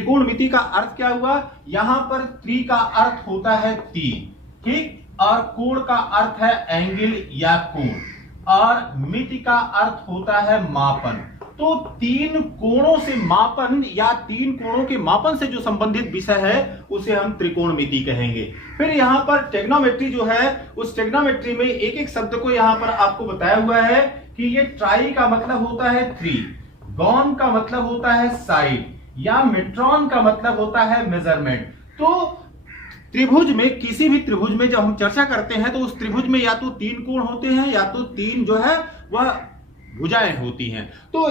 त्रिकोणमिति का अर्थ क्या हुआ? यहां पर त्रि का अर्थ होता है तीन, ठीक, और कोण का अर्थ है एंगल या कोण, और मिति का अर्थ होता है मापन। तो तीन कोणों से मापन या तीन कोणों के मापन से जो संबंधित विषय है उसे हम त्रिकोणमिति कहेंगे। फिर यहां पर ट्रिग्नोमेट्री जो है, उस ट्रिग्नोमेट्री में एक एक शब्द को यहां पर आपको बताया हुआ है कि ये ट्राई का मतलब होता है थ्री, गॉन का मतलब होता है साइड, या मेट्रॉन का मतलब होता है मेजरमेंट। तो त्रिभुज में, किसी भी त्रिभुज में जब हम चर्चा करते हैं तो उस त्रिभुज में या तो तीन कोण होते हैं या तो तीन जो है वह भुजाएं होती हैं। तो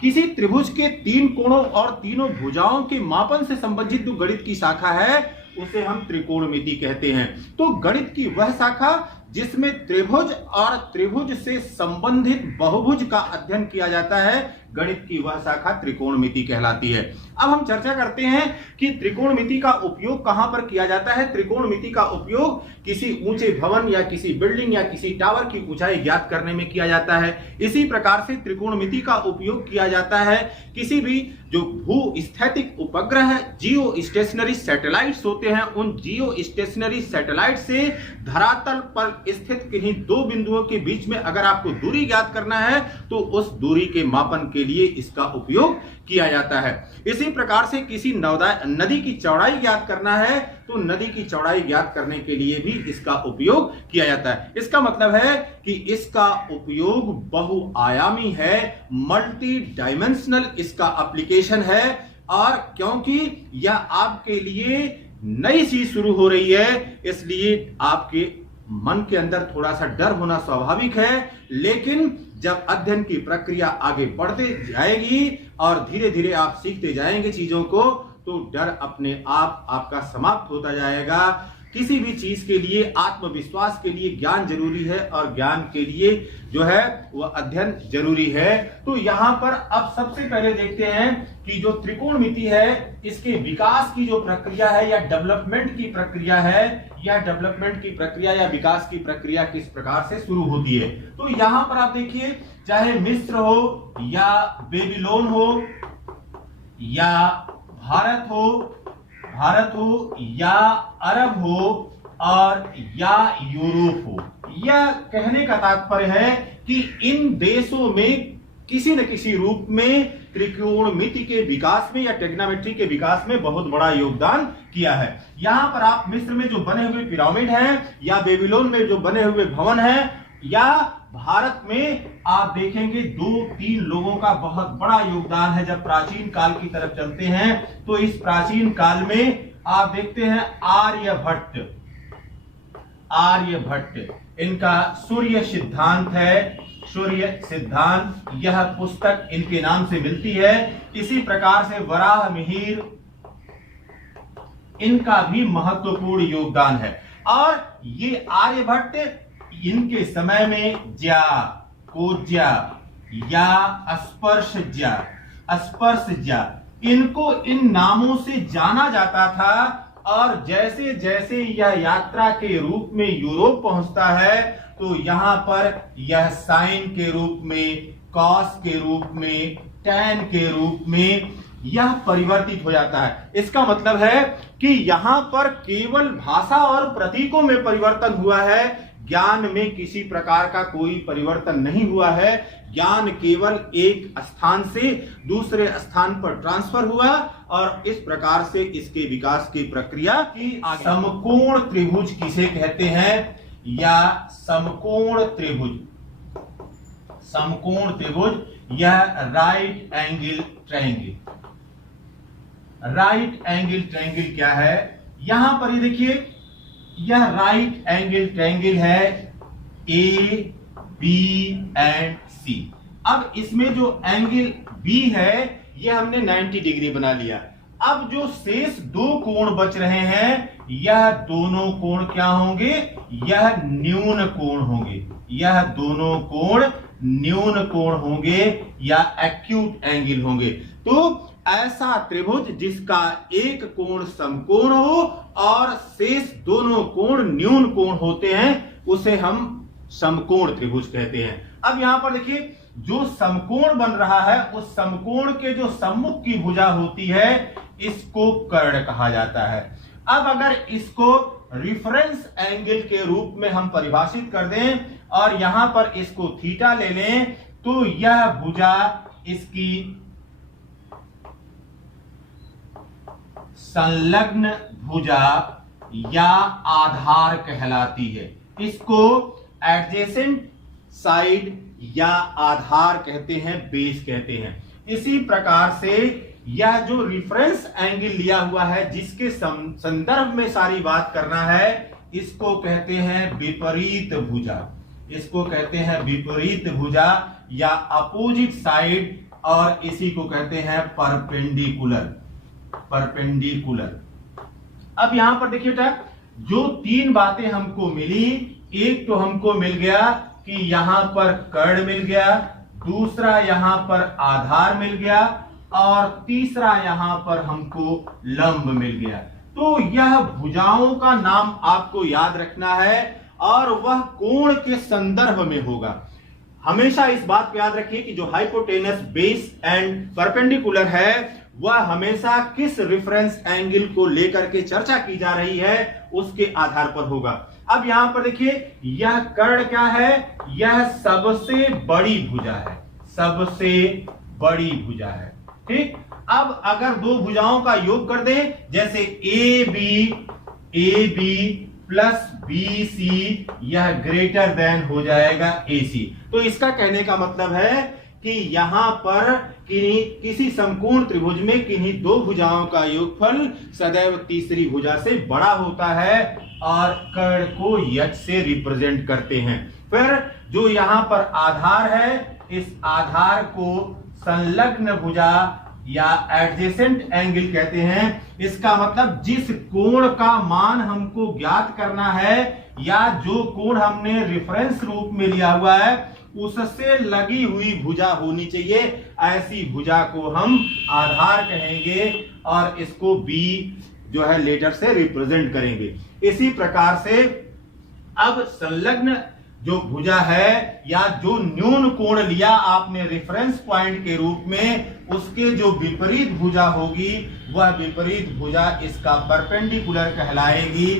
किसी त्रिभुज के तीन कोणों और तीनों भुजाओं के मापन से संबंधित जो गणित की शाखा है उसे हम त्रिकोणमिति कहते हैं। तो गणित की वह शाखा जिसमें त्रिभुज और त्रिभुज से संबंधित बहुभुज का अध्ययन किया जाता है, गणित की वह शाखा त्रिकोणमिति कहलाती है। अब हम चर्चा करते हैं कि त्रिकोणमिति का उपयोग कहां पर किया जाता है। त्रिकोणमिति का उपयोग किसी ऊंचे भवन या किसी बिल्डिंग या किसी टावर की ऊंचाई ज्ञात करने में किया जाता है। इसी प्रकार से त्रिकोणमिति का उपयोग किया जाता है किसी भी जो भू स्थैतिक उपग्रह जियो स्टेशनरी सैटेलाइट्स होते हैं, उन जियो स्टेशनरी सैटेलाइट से धरातल पर स्थित किन्हीं दो बिंदुओं के बीच में अगर आपको दूरी ज्ञात करना है तो उस दूरी के मापन के लिए इसका उपयोग किया जाता है। इसी प्रकार से किसी नदी की चौड़ाई ज्ञात करना है तो नदी की चौड़ाई ज्ञात करने के लिए भी इसका उपयोग किया जाता है। इसका मतलब है कि इसका उपयोग बहुआयामी है, मल्टी डायमेंशनल इसका एप्लीकेशन है। और क्योंकि यह आपके लिए नई चीज शुरू हो रही है, इसलिए आपके मन के अंदर थोड़ा सा डर होना स्वाभाविक है। लेकिन जब अध्ययन की प्रक्रिया आगे बढ़ते जाएगी और धीरे धीरे आप सीखते जाएंगे चीजों को, तो डर अपने आप आपका समाप्त होता जाएगा। किसी भी चीज के लिए, आत्मविश्वास के लिए ज्ञान जरूरी है और ज्ञान के लिए जो है वह अध्ययन जरूरी है। तो यहां पर अब सबसे पहले देखते हैं कि जो त्रिकोणमिति है इसके विकास की जो प्रक्रिया है या डेवलपमेंट की प्रक्रिया है, या डेवलपमेंट की प्रक्रिया या विकास की प्रक्रिया किस प्रकार से शुरू होती है। तो यहां पर आप देखिए, चाहे मिस्र हो या बेबीलोन हो या भारत हो या अरब हो और या यूरोप हो, यह कहने का तात्पर्य है कि इन देशों में किसी न किसी रूप में त्रिकोणमिति के विकास में या ट्रिग्नोमेट्री के विकास में बहुत बड़ा योगदान किया है। यहां पर आप मिस्र में जो बने हुए पिरामिड हैं, या बेबीलोन में जो बने हुए भवन हैं, या भारत में आप देखेंगे दो तीन लोगों का बहुत बड़ा योगदान है। जब प्राचीन काल की तरफ चलते हैं तो इस प्राचीन काल में आप देखते हैं आर्यभट्ट, इनका सूर्य सिद्धांत है, सूर्य सिद्धांत, यह पुस्तक इनके नाम से मिलती है। इसी प्रकार से वराहमिहिर, इनका भी महत्वपूर्ण योगदान है। और ये आर्यभट्ट, इनके समय में ज्या, कोज्या या स्पर्शज्या, इनको इन नामों से जाना जाता था। और जैसे जैसे यह यात्रा के रूप में यूरोप पहुंचता है तो यहां पर यह साइन के रूप में, कॉस के रूप में, टैन के रूप में यह परिवर्तित हो जाता है। इसका मतलब है कि यहां पर केवल भाषा और प्रतीकों में परिवर्तन हुआ है, ज्ञान में किसी प्रकार का कोई परिवर्तन नहीं हुआ है। ज्ञान केवल एक स्थान से दूसरे स्थान पर ट्रांसफर हुआ और इस प्रकार से इसके विकास की प्रक्रिया की। समकोण त्रिभुज किसे कहते हैं, या समकोण त्रिभुज, समकोण त्रिभुज यह right angle triangle. Right angle triangle क्या है, यहां पर ये देखिए, यह राइट एंगल ट्रायंगल है ए बी एंड सी। अब इसमें जो एंगल बी है यह हमने 90 डिग्री बना लिया। अब जो शेष दो कोण बच रहे हैं, यह दोनों कोण क्या होंगे, यह न्यून कोण होंगे, यह दोनों कोण न्यून कोण होंगे या एक्यूट एंगल होंगे। तो ऐसा त्रिभुज जिसका एक कोण समकोण हो और शेष दोनों कोण न्यून कोण होते हैं उसे हम समकोण त्रिभुज कहते हैं। अब यहां पर देखिए, जो समकोण बन रहा है उस समकोण के जो सम्मुख की भुजा होती है इसको कर्ण कहा जाता है। अब अगर इसको रिफरेंस एंगल के रूप में हम परिभाषित कर दें और यहां पर इसको थीटा ले लें, तो यह भुजा इसकी संलग्न भुजा या आधार कहलाती है। इसको एडजेसेंट साइड या आधार कहते हैं, बेस कहते हैं। इसी प्रकार से यह जो रिफरेंस एंगल लिया हुआ है, जिसके संदर्भ में सारी बात करना है, इसको कहते हैं विपरीत भुजा। इसको कहते हैं विपरीत भुजा या अपोजिट साइड, और इसी को कहते हैं परपेंडिकुलर। परपेंडिकुलर। अब यहां पर देखिए बेटा, जो तीन बातें हमको मिली, एक तो हमको मिल गया कि यहां पर कर्ण मिल गया, दूसरा यहां पर आधार मिल गया, और तीसरा यहां पर हमको लंब मिल गया। तो यह भुजाओं का नाम आपको याद रखना है और वह कोण के संदर्भ में होगा। हमेशा इस बात को याद रखिए कि जो हाइपोटेनस, बेस एंड परपेंडिकुलर है, वह हमेशा किस रेफरेंस एंगल को लेकर के चर्चा की जा रही है उसके आधार पर होगा। अब यहां पर देखिए, यह कर्ण क्या है? यह सबसे बड़ी भुजा है, सबसे बड़ी भुजा है। ठीक। अब अगर दो भुजाओं का योग कर दें, जैसे A B plus B C, यह ग्रेटर देन हो जाएगा ए सी। तो इसका कहने का मतलब है कि यहां पर किसी समकोण त्रिभुज में किन्हीं दो भुजाओं का योगफल सदैव तीसरी भुजा से बड़ा होता है और कर्ण को यच से रिप्रेजेंट करते हैं। फिर जो यहां पर आधार है, इस आधार को संलग्न भुजा या एडजेसेंट एंगल कहते हैं। इसका मतलब जिस कोण का मान हमको ज्ञात करना है या जो कोण हमने रेफरेंस रूप में लिया हुआ है, उससे लगी हुई भुजा होनी चाहिए। ऐसी भुजा को हम आधार कहेंगे और इसको बी जो है लेटर से रिप्रेजेंट करेंगे। इसी प्रकार से अब संलग्न जो भुजा है या जो न्यून कोण लिया आपने रेफरेंस पॉइंट के रूप में, उसके जो विपरीत भुजा होगी, वह विपरीत भुजा इसका परपेंडिकुलर कहलाएगी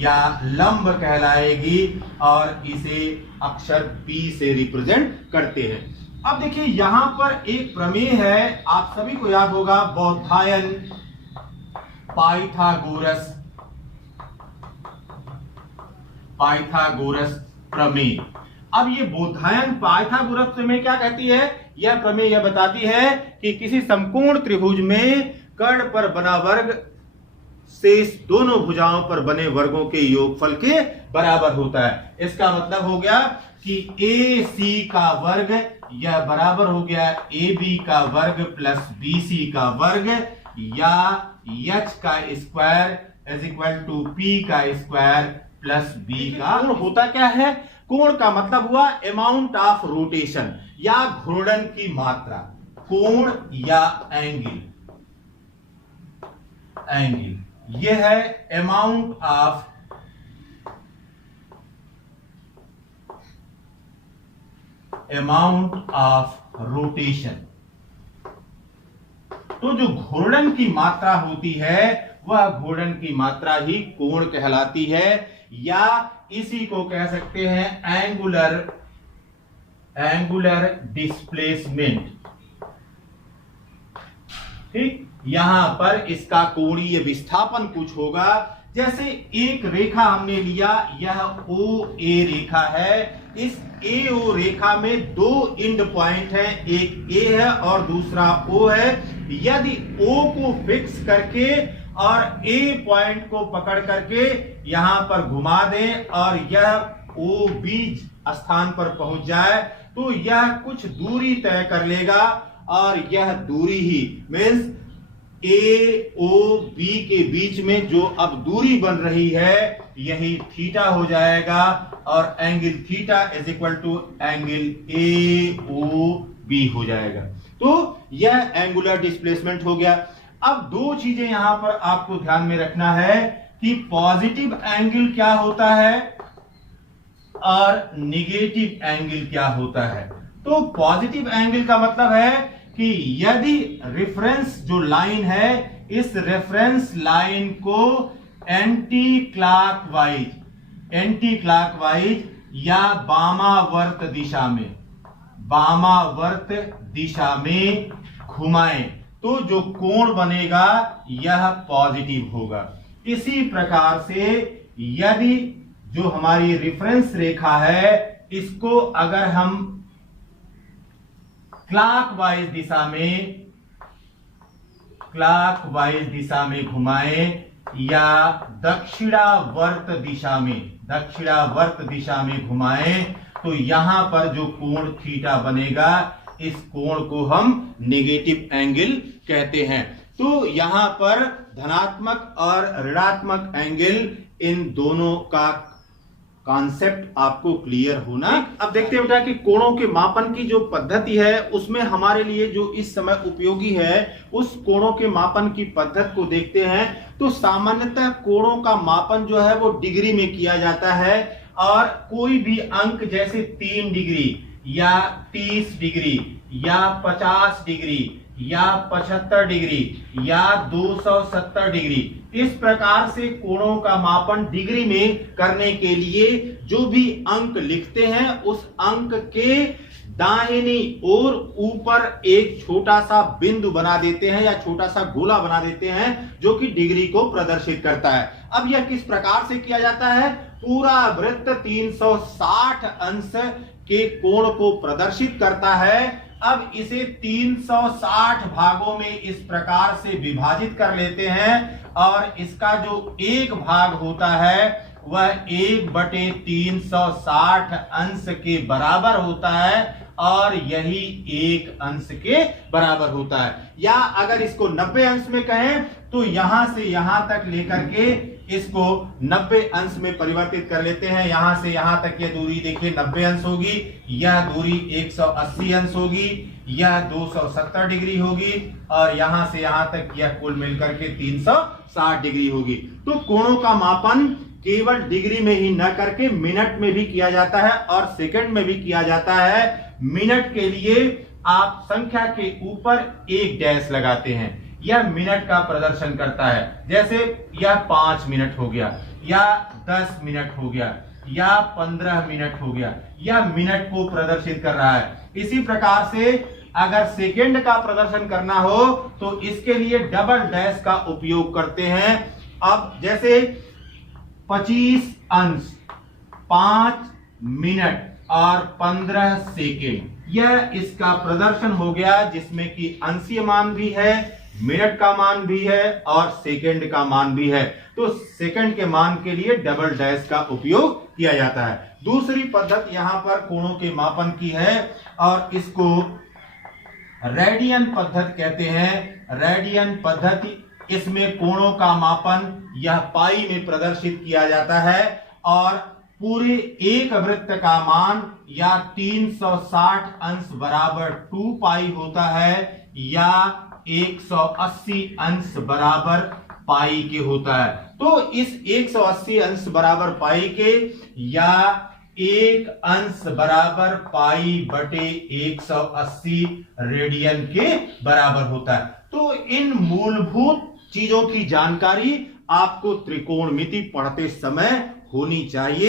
या लंब कहलाएगी और इसे अक्षर P से रिप्रेजेंट करते हैं। अब देखिए, यहां पर एक प्रमेय है, आप सभी को याद होगा, बौधायन पाइथागोरस प्रमेय। अब ये बौधायन पाइथागोरस प्रमेय क्या कहती है? यह प्रमेय यह बताती है कि किसी समकोण त्रिभुज में कर्ण पर बना वर्ग शेष दोनों भुजाओं पर बने वर्गों के योगफल के बराबर होता है। इसका मतलब हो गया कि ए सी का वर्ग यह बराबर हो गया ए बी का वर्ग प्लस बी सी का वर्ग, या एच का square is equal to P का स्क्वायर प्लस बी का। कोण होता क्या है? कोण का मतलब हुआ अमाउंट ऑफ रोटेशन या घूर्णन की मात्रा। कोण या एंगल, यह है अमाउंट ऑफ रोटेशन। तो जो घूर्णन की मात्रा होती है, वह घूर्णन की मात्रा ही कोण कहलाती है, या इसी को कह सकते हैं एंगुलर डिस्प्लेसमेंट। ठीक। यहां पर इसका कोणीय विस्थापन कुछ होगा। जैसे एक रेखा हमने लिया, यह ओ ए रेखा है। इस ए ओ रेखा में दो एंड पॉइंट हैं, एक ए है और दूसरा ओ है। यदि ओ को फिक्स करके और ए पॉइंट को पकड़ करके यहां पर घुमा दें और यह ओ बी स्थान पर पहुंच जाए, तो यह कुछ दूरी तय कर लेगा और यह दूरी ही मीन्स ए ओ बी के बीच में जो अब दूरी बन रही है, यही थीटा हो जाएगा और angle theta is equal to angle A O B हो जाएगा। तो यह एंगुलर डिस्प्लेसमेंट हो गया। अब दो चीजें यहां पर आपको ध्यान में रखना है कि पॉजिटिव एंगल क्या होता है और निगेटिव एंगल क्या होता है। तो पॉजिटिव एंगल का मतलब है कि यदि रेफरेंस जो लाइन है, इस रेफरेंस लाइन को एंटी क्लॉकवाइज या वामावर्त दिशा में घुमाएं तो जो कोण बनेगा यह पॉजिटिव होगा। इसी प्रकार से यदि जो हमारी रेफरेंस रेखा है इसको अगर हम क्लॉकवाइज दिशा में घुमाएं या दक्षिणावर्त दिशा में घुमाएं तो यहां पर जो कोण थीटा बनेगा इस कोण को हम नेगेटिव एंगल कहते हैं। तो यहां पर धनात्मक और ऋणात्मक एंगल इन दोनों का कॉन्सेप्ट आपको क्लियर होना। अब देखते हैं बेटा कि कोणों के मापन की जो पद्धति है उसमें हमारे लिए जो इस समय उपयोगी है उस कोणों के मापन की पद्धति को देखते हैं। तो सामान्यतः कोणों का मापन जो है वो डिग्री में किया जाता है और कोई भी अंक जैसे 3 डिग्री या 30 डिग्री या 50 डिग्री या 75 डिग्री या 270 डिग्री, इस प्रकार से कोणों का मापन डिग्री में करने के लिए जो भी अंक लिखते हैं उस अंक के दाहिनी ओर ऊपर एक छोटा सा बिंदु बना देते हैं या छोटा सा गोला बना देते हैं जो कि डिग्री को प्रदर्शित करता है। अब यह किस प्रकार से किया जाता है? पूरा वृत्त 360 अंश के कोण को प्रदर्शित करता है। अब इसे 360 भागों में इस प्रकार से विभाजित कर लेते हैं और इसका जो एक भाग होता है वह 1/360 अंश के बराबर होता है और यही एक अंश के बराबर होता है। या अगर इसको 90 अंश में कहें तो यहां से यहां तक लेकर के इसको 90 अंश में परिवर्तित कर लेते हैं। यहां से यहां तक यह दूरी देखिए 90 अंश होगी, यह दूरी 180 अंश होगी, यह 270 डिग्री होगी और यहां से यहां तक यह कुल मिलकर के 360 डिग्री होगी। तो कोणों का मापन केवल डिग्री में ही न करके मिनट में भी किया जाता है और सेकंड में भी किया जाता है। मिनट के लिए आप संख्या के ऊपर एक डैश लगाते हैं, यह मिनट का प्रदर्शन करता है। जैसे यह 5 मिनट हो गया या 10 मिनट हो गया या 15 मिनट हो गया, यह मिनट को प्रदर्शित कर रहा है। इसी प्रकार से अगर सेकंड का प्रदर्शन करना हो तो इसके लिए डबल डैश का उपयोग करते हैं। अब जैसे 25 अंश, 5 मिनट और 15 सेकेंड, यह इसका प्रदर्शन हो गया जिसमें कि अंशीय मान भी है, मिनट का मान भी है और सेकंड का मान भी है। तो सेकंड के मान के लिए डबल डैश का उपयोग किया जाता है। दूसरी पद्धति यहां पर कोणों के मापन की है और इसको रेडियन पद्धति कहते हैं। रेडियन पद्धति, इसमें कोणों का मापन यह पाई में प्रदर्शित किया जाता है और पूरे एक वृत्त का मान या 360 अंश बराबर 2 पाई होता है या 180 अंश बराबर पाई के होता है। तो इस 180 अंश बराबर पाई के या 1 अंश बराबर पाई बटे 180 रेडियन के बराबर होता है। तो इन मूलभूत चीजों की जानकारी आपको त्रिकोणमिति पढ़ते समय होनी चाहिए।